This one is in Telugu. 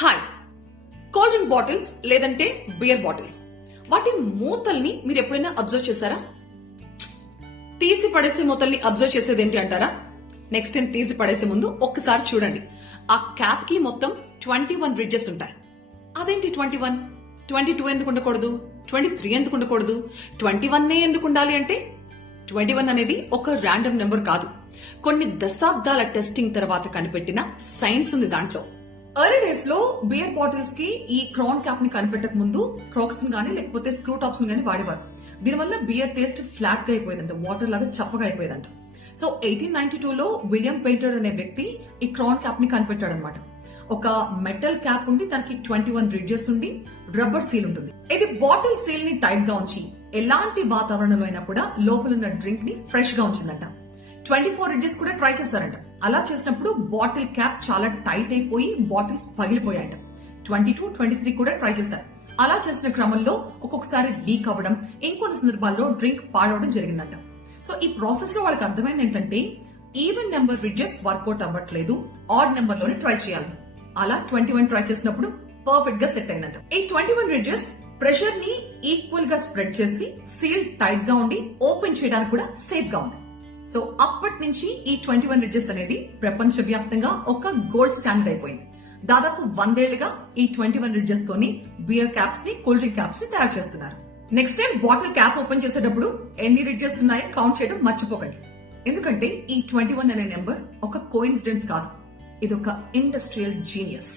హాయ్, కూల్ డ్రింక్ బాటిల్స్ లేదంటే బియర్ బాటిల్స్ వాటి మూతల్ని మీరు ఎప్పుడైనా అబ్జర్వ్ చేశారా? తీసి పడేసే మూతల్ని అబ్జర్వ్ చేసేది ఏంటి అంటారా? నెక్స్ట్ టైం తీసి పడేసే ముందు ఒక్కసారి చూడండి. ఆ క్యాప్ కి మొత్తం 21 రిడ్జెస్ ఉంటాయి. అదేంటి 21? 22 ఎందుకు ఉండకూడదు? 23 ఎందుకు ఉండకూడదు? 21 ఎందుకు ఉండాలి అంటే 21 అనేది ఒక ర్యాండమ్ నెంబర్ కాదు. కొన్ని దశాబ్దాల టెస్టింగ్ తర్వాత కనిపెట్టిన సైన్స్ ఉంది దాంట్లో. ఎర్లీ డేస్ లో బియర్ బాటిల్స్ కి ఈ క్రౌన్ క్యాప్ ని కనిపెట్టక ముందు క్రాక్స్ గానీ లేకపోతే స్క్రూ టాప్స్ గానీ వాడేవారు. దీనివల్ల బియర్ టేస్ట్ ఫ్లాట్ గా అయిపోయేదంట, వాటర్ లాగా చప్పగా అయిపోయేదంట. సో 1892లో విలియం పెయింటర్ అనే వ్యక్తి ఈ క్రౌన్ క్యాప్ ని కనిపెట్టాడు అనమాట. ఒక మెటల్ క్యాప్ ఉండి దానికి 21 రిడ్జెస్ ఉండి రబ్బర్ సీల్ ఉంటుంది. ఇది బాటిల్ సీల్ ని టైట్ గా ఉంచి ఎలాంటి వాతావరణంలో అయినా కూడా లోపల ఉన్న డ్రింక్ ని ఫ్రెష్ గా ఉంచిందంట. 24 రిడ్జెస్ కూడా ట్రై చేశారంట. అలా చేసినప్పుడు బాటిల్ క్యాప్ చాలా టైట్ అయిపోయి బాటిల్స్ పగిలిపోయాయంట. 22, 23 కూడా ట్రై చేశారు. అలా చేసిన క్రమంలో ఒక్కొక్కసారి లీక్ అవ్వడం, ఇంకొన్ని సందర్భాల్లో డ్రింక్ పాడవడం జరిగిందంట. సో ఈ ప్రాసెస్ లో వాళ్ళకి అర్థమైంది ఏంటంటే ఈవెన్ నెంబర్ రిడ్జెస్ వర్కౌట్ అవ్వట్లేదు, ఆడ్ నెంబర్ లోనే ట్రై చేయాలి. అలా 21 ట్రై చేసినప్పుడు పర్ఫెక్ట్ గా సెట్ అయిందంట. ఈ 21 రిడ్జెస్ ప్రెషర్ ని ఈక్వల్ గా స్ప్రెడ్ చేసి సీల్ టైట్ గా ఉండి ఓపెన్ చేయడానికి కూడా సేఫ్ గా ఉంది. సో అప్పటి నుంచి ఈ 21 రిడ్జెస్ అనేది ప్రపంచవ్యాప్తంగా ఒక గోల్డ్ స్టాండర్డ్ అయిపోయింది. దాదాపు 100 ఏళ్లుగా ఈ 21 రిడ్జెస్ తోని బియర్ క్యాప్స్ ని, కూల్ డ్రింక్ క్యాప్స్ ని తయారు చేస్తున్నారు. Next time bottle cap open చేసేటప్పుడు ఎన్ని రిడ్జెస్ ఉన్నాయో కౌంట్ చేయడం మర్చిపోకండి. ఎందుకంటే ఈ 21 అనే నెంబర్ ఒక కోఇన్సిడెన్స్ కాదు, ఇది ఒక ఇండస్ట్రియల్ జీనియస్.